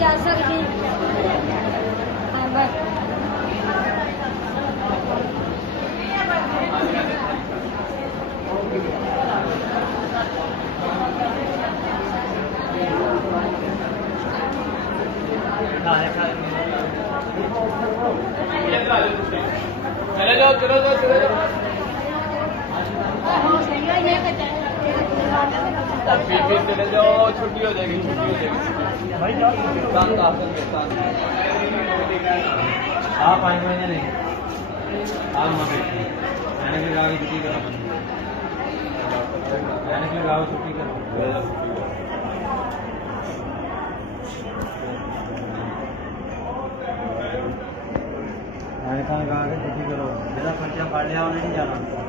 जा सकती हाँ बस चले जाओ, छुट्टी हो जाएगी, छुट्टी हो जाएगी। आप आएंगे या नहीं? आप वहाँ बैठिए, मैंने फिर आगे छुट्टी करो, मैंने फिर आगे छुट्टी करो। मैंने कहा आगे छुट्टी करो, मेरा खर्चा काट लिया, नहीं जाना।